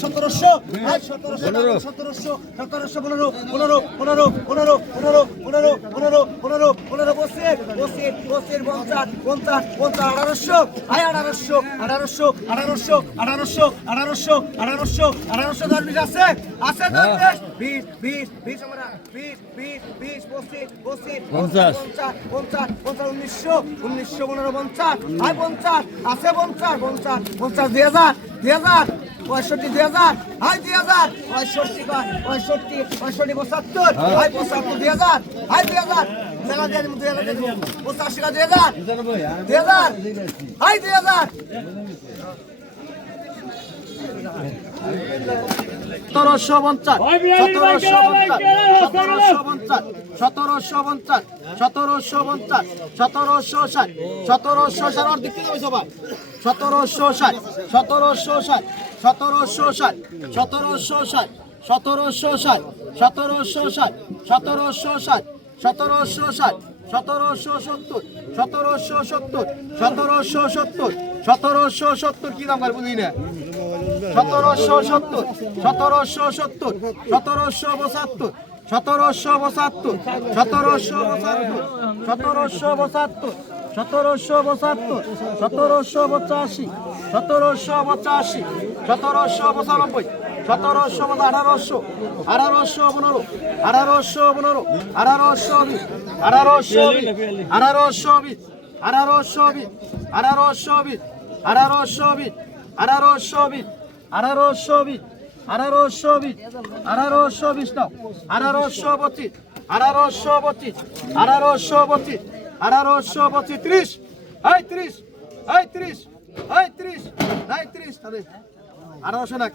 সতেরোশো সতেরোশো। সতেরোশো পনেরো পনেরো পনেরো পনেরো পনেরো পনেরো পনেরো পনেরো পনেরো পঁচিশ পঁচিশ পঁচিশ পঞ্চাশ পঞ্চাশ পঞ্চাশ আঠারোশো আয় আঠারোশো আঠারোশো আঠারোশো আঠারোশো আঠারোশো আঠারোশো আঠারোশো ধর্মিক আছে আছে বিশ বিশ বিশ আমরা বিশ বিশ বিশ পঁচিশ পঁচিশ পঞ্চাশ। পঞ্চাশ পঞ্চাশ পঞ্চাশ উনিশশো উনিশশো পনেরো পঞ্চাশ আয় পঞ্চাশ আছে পঞ্চাশ পঞ্চাশ পঞ্চাশ দুই হাজার দুই হাজার পঁয়ষট্টি দুই হাজার আয় দুই হাজার পঁয়ষট্টি পঁয়ষট্টি পঁয়ষট্টি পঁচাত্তর হাই পঁচাত্তর দুই হাজার হাই দুই হাজার পঁচাশি দুই হাজার দুই হাজার হাই দুই হাজার। সতেরোশো পঞ্চাশ সতেরোশো পঞ্চাশ সতেরোশো পঞ্চাশ সতেরোশো পঞ্চাশ সতেরোশো ষাট সতেরোশো ষাট আর দিকে যাবে সবাই সতেরোশো ষাট সতেরোশো ষাট সতেরোশো ষাট সতেরোশো ষাট সতেরোশো ষাট সতেরোশো ষাট সতেরোশো ষাট সতেরোশো ষাট সতেরোশো সত্তর সতেরোশো সত্তর সতেরোশো সত্তর সতেরোশো সত্তর কি দাম বুঝি না সতেরোশো সত্তর সতেরোশো সত্তর, সতেরোশো পঁচাত্তর সতেরোশো পঁচাত্তর সতেরোশো পঁচাত্তর সতেরোশো পঁচাত্তর সতেরোশো পঁচাত্তর, সতেরোশো পঁচাশি সতেরোশো পঁচাশি, সতেরোশো পঁচানব্বই, সতেরোশো আঠারোশো আঠারোশো পনেরো আঠারোশো পনেরো, আঠারোশো বিশ আঠারোশো বিশ আঠারোশো বিশ আঠারোশো বিশ আঠারোশো বিশ আঠারোশো বিশ আঠারোশো বিশ আঠারোশো বিশ আঠারোশো বিশ আঠারোশো বিশ নাও আঠারোশো পঁচিশ আঠারোশো পঁচিশ আঠারোশো পঁচিশ আঠারোশো পঁচিশ ত্রিশ এই ত্রিশ এই ত্রিশ এই ত্রিশ নাই ত্রিশ তাহলে আঠারোশো না